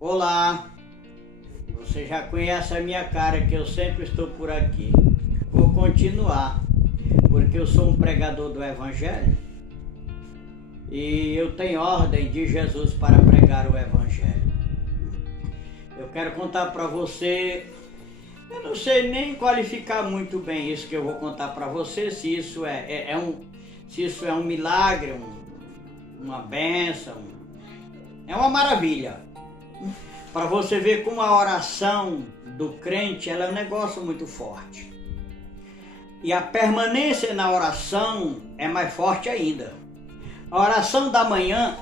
Olá, você já conhece a minha cara que eu sempre estou por aqui. Vou continuar, porque eu sou um pregador do Evangelho e eu tenho ordem de Jesus para pregar o Evangelho. Eu quero contar para você, eu não sei nem qualificar muito bem isso que eu vou contar para você, se isso é um milagre, uma bênção, é uma maravilha. Para você ver como a oração do crente ela é um negócio muito forte. E a permanência na oração é mais forte ainda. A oração da manhã,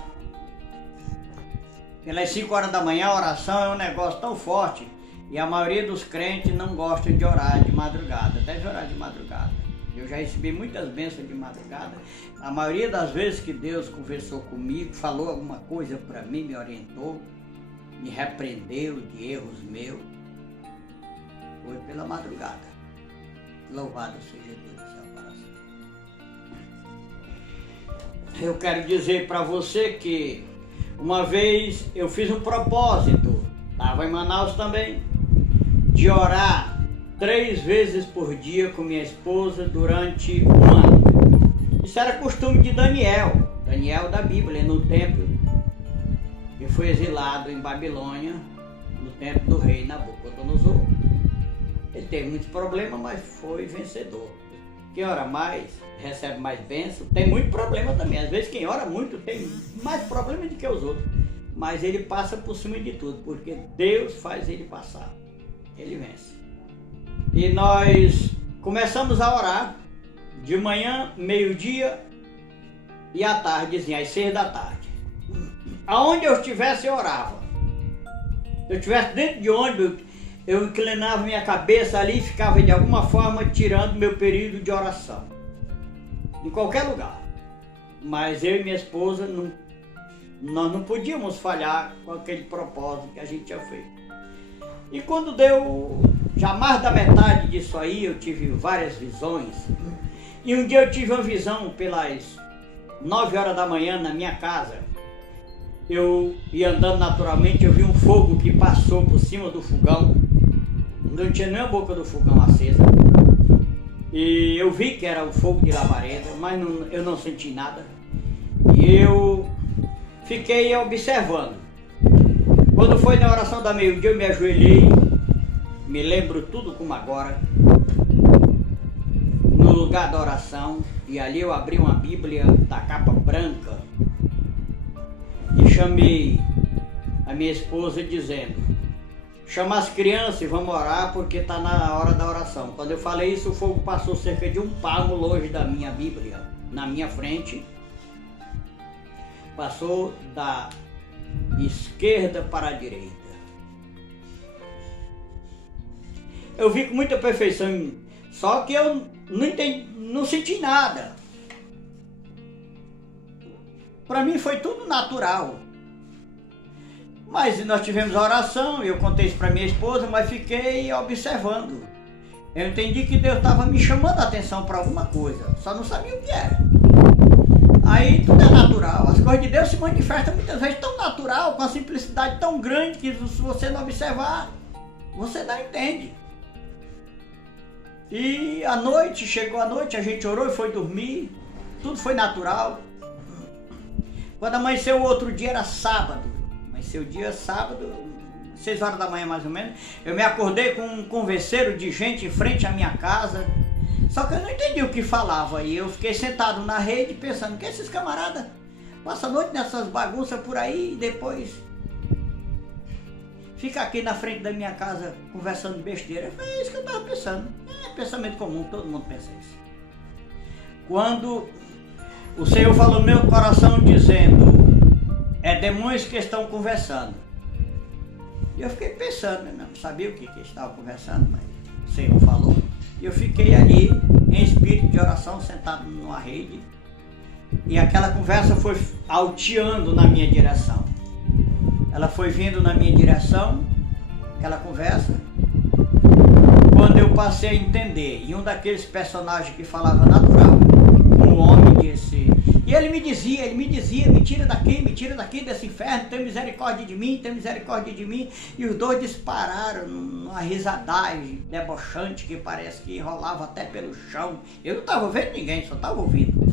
pelas 5 horas da manhã, a oração é um negócio tão forte. E a maioria dos crentes não gosta de orar de madrugada, deve orar de madrugada. Eu já recebi muitas bênçãos de madrugada. A maioria das vezes que Deus conversou comigo, falou alguma coisa para mim, me orientou, me repreendeu de erros meus, foi pela madrugada. Louvado seja Deus do céu para sempre. Eu quero dizer para você que uma vez eu fiz um propósito, estava em Manaus também, de orar 3 vezes por dia com minha esposa durante um ano. Isso era costume de Daniel da Bíblia, no templo. Ele foi exilado em Babilônia, no tempo do rei Nabucodonosor. Ele teve muitos problemas, mas foi vencedor. Quem ora mais, recebe mais bênção. Tem muito problema também. Às vezes quem ora muito tem mais problema do que os outros. Mas ele passa por cima de tudo, porque Deus faz ele passar. Ele vence. E nós começamos a orar de manhã, meio-dia e à tardezinha, às 6 da tarde. Aonde eu estivesse, eu orava. Se eu estivesse dentro de ônibus, eu inclinava minha cabeça ali e ficava de alguma forma tirando meu período de oração. Em qualquer lugar. Mas eu e minha esposa, nós não podíamos falhar com aquele propósito que a gente tinha feito. E quando deu já mais da metade disso aí, eu tive várias visões. E um dia eu tive uma visão pelas 9 horas da manhã na minha casa. Eu ia andando naturalmente, eu vi um fogo que passou por cima do fogão. Não tinha nem a boca do fogão acesa. E eu vi que era o fogo de labareda, mas eu não senti nada. E eu fiquei observando. Quando foi na oração da meio-dia, eu me ajoelhei, me lembro tudo como agora, no lugar da oração, e ali eu abri uma Bíblia da capa branca e chamei a minha esposa dizendo: chama as crianças e vamos orar porque está na hora da oração. Quando eu falei isso, o fogo passou cerca de 1 palmo longe da minha Bíblia, na minha frente, passou da esquerda para a direita. Eu vi com muita perfeição, só que eu não senti nada. Para mim foi tudo natural. Mas nós tivemos a oração, eu contei isso para minha esposa, mas fiquei observando. Eu entendi que Deus estava me chamando a atenção para alguma coisa, só não sabia o que era. Aí tudo é natural, as coisas de Deus se manifestam muitas vezes tão natural, com a simplicidade tão grande que se você não observar, você não entende. E a noite, chegou a noite, a gente orou e foi dormir, tudo foi natural. Quando amanheceu o outro dia era sábado, amanheceu o dia sábado, 6 horas da manhã mais ou menos, eu me acordei com um converseiro de gente em frente à minha casa. Só que eu não entendi o que falava e eu fiquei sentado na rede pensando que esses camaradas passam a noite nessas bagunças por aí e depois fica aqui na frente da minha casa conversando besteira. É isso que eu estava pensando. É pensamento comum, todo mundo pensa isso. Quando o Senhor falou no meu coração dizendo: é demônios que estão conversando. E eu fiquei pensando, não sabia o que eles estavam conversando, mas o Senhor falou. E eu fiquei ali, em espírito de oração, sentado numa rede. E aquela conversa foi alteando na minha direção. Ela foi vindo na minha direção, aquela conversa. Quando eu passei a entender, e um daqueles personagens que falava natural, um homem disse: E ele me dizia, me tira daqui desse inferno, tem misericórdia de mim, tem misericórdia de mim. E os dois dispararam numa risadagem debochante que parece que rolava até pelo chão. Eu não estava vendo ninguém, só estava ouvindo.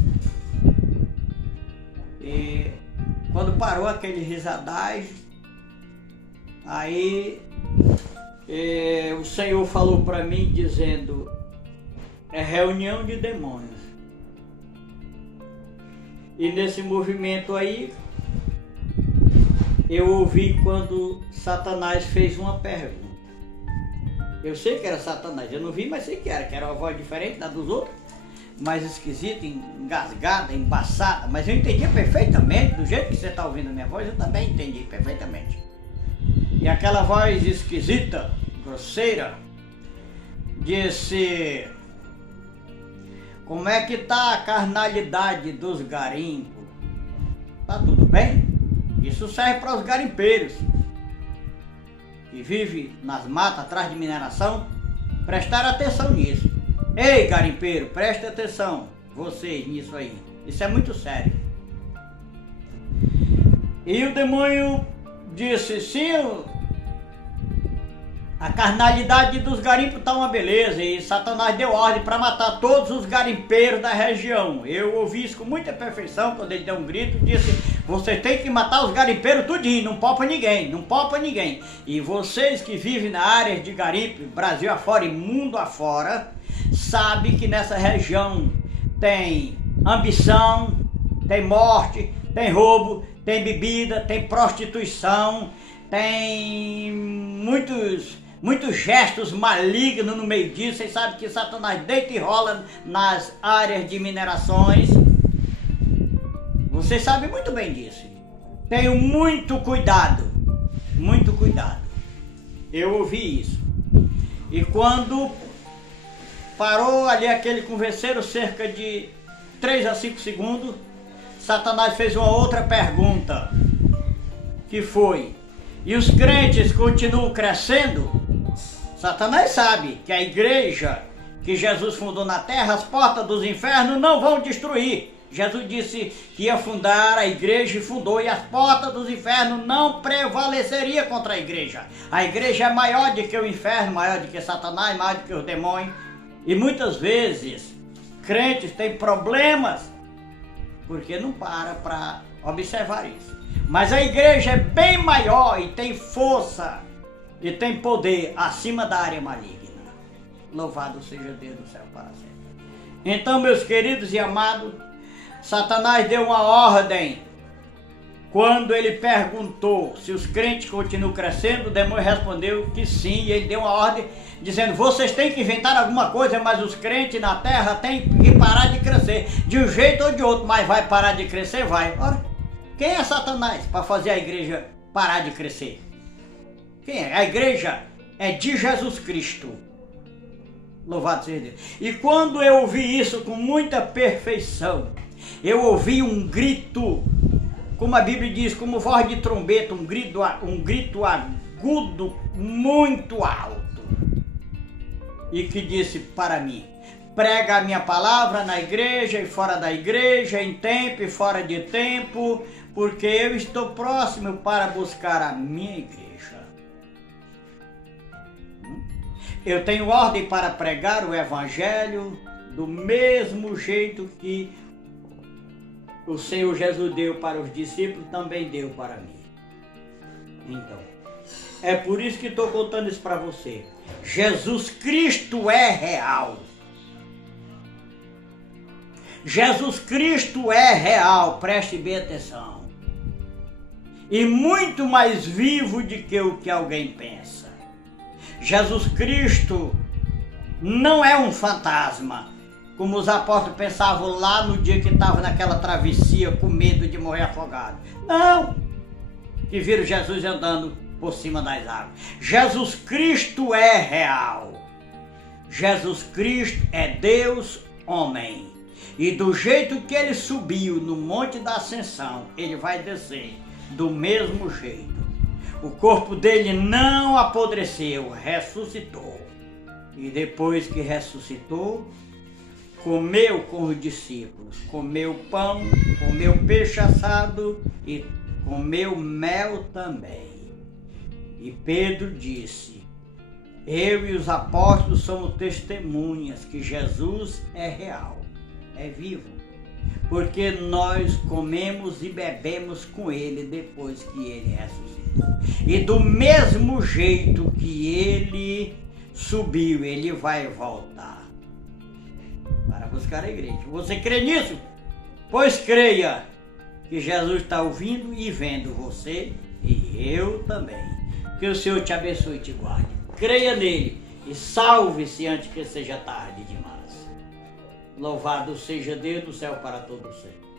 E quando parou aquele risadagem, aí o Senhor falou para mim dizendo, é reunião de demônios. E nesse movimento aí, eu ouvi quando Satanás fez uma pergunta. Eu sei que era Satanás, eu não vi, mas sei que era uma voz diferente da dos outros, mais esquisita, engasgada, embaçada, mas eu entendia perfeitamente, do jeito que você está ouvindo a minha voz, eu também entendi perfeitamente. E aquela voz esquisita, grosseira, disse, como é que tá a carnalidade dos garimpos? Tá tudo bem? Isso serve para os garimpeiros que vivem nas matas atrás de mineração. Prestar atenção nisso. Ei, garimpeiro, preste atenção, vocês, nisso aí. Isso é muito sério. E o demônio disse, sim, a carnalidade dos garimpos está uma beleza, e Satanás deu ordem para matar todos os garimpeiros da região. Eu ouvi isso com muita perfeição quando ele deu um grito e disse, você tem que matar os garimpeiros tudinho, não poupa ninguém, não poupa ninguém. E vocês que vivem na área de garimpo, Brasil afora e mundo afora, sabem que nessa região tem ambição, tem morte, tem roubo, tem bebida, tem prostituição, tem muitos gestos malignos no meio disso. Vocês sabem que Satanás deita e rola nas áreas de minerações. Vocês sabem muito bem disso. Tenham muito cuidado, muito cuidado. Eu ouvi isso. E quando parou ali aquele converseiro, cerca de 3 a 5 segundos, Satanás fez uma outra pergunta, que foi, e os crentes continuam crescendo? Satanás sabe que a igreja que Jesus fundou na terra, as portas dos infernos não vão destruir. Jesus disse que ia fundar a igreja e fundou, e as portas dos infernos não prevaleceria contra a igreja. A igreja é maior do que o inferno, maior do que Satanás, maior do que os demônios. E muitas vezes, crentes têm problemas porque não para observar isso. Mas a igreja é bem maior e tem força e tem poder acima da área maligna. Louvado seja Deus do céu para sempre. Então, meus queridos e amados, Satanás deu uma ordem. Quando ele perguntou se os crentes continuam crescendo, o demônio respondeu que sim, e ele deu uma ordem dizendo, vocês têm que inventar alguma coisa, mas os crentes na terra têm que parar de crescer, de um jeito ou de outro, mas vai parar de crescer? Vai. Ora, quem é Satanás para fazer a igreja parar de crescer? Quem é? A igreja é de Jesus Cristo. Louvado seja Deus. E quando eu ouvi isso com muita perfeição, eu ouvi um grito, como a Bíblia diz, como voz de trombeta, um grito agudo, muito alto. E que disse para mim, prega a minha palavra na igreja e fora da igreja, em tempo e fora de tempo, porque eu estou próximo para buscar a minha igreja. Eu tenho ordem para pregar o evangelho do mesmo jeito que o Senhor Jesus deu para os discípulos, também deu para mim. Então, é por isso que estou contando isso para você. Jesus Cristo é real. Jesus Cristo é real, preste bem atenção. E muito mais vivo do que o que alguém pensa. Jesus Cristo não é um fantasma, como os apóstolos pensavam lá no dia que estavam naquela travessia com medo de morrer afogado. Não! Que viram Jesus andando por cima das águas. Jesus Cristo é real. Jesus Cristo é Deus, homem. E do jeito que ele subiu no Monte da Ascensão, ele vai descer do mesmo jeito. O corpo dele não apodreceu, ressuscitou. E depois que ressuscitou, comeu com os discípulos, comeu pão, comeu peixe assado e comeu mel também. E Pedro disse: eu e os apóstolos somos testemunhas que Jesus é real, é vivo, porque nós comemos e bebemos com ele depois que ele ressuscitou. E do mesmo jeito que ele subiu, ele vai voltar para buscar a igreja. Você crê nisso? Pois creia que Jesus está ouvindo e vendo você e eu também. Que o Senhor te abençoe e te guarde. Creia nele e salve-se antes que seja tarde demais. Louvado seja Deus do céu para todos sempre.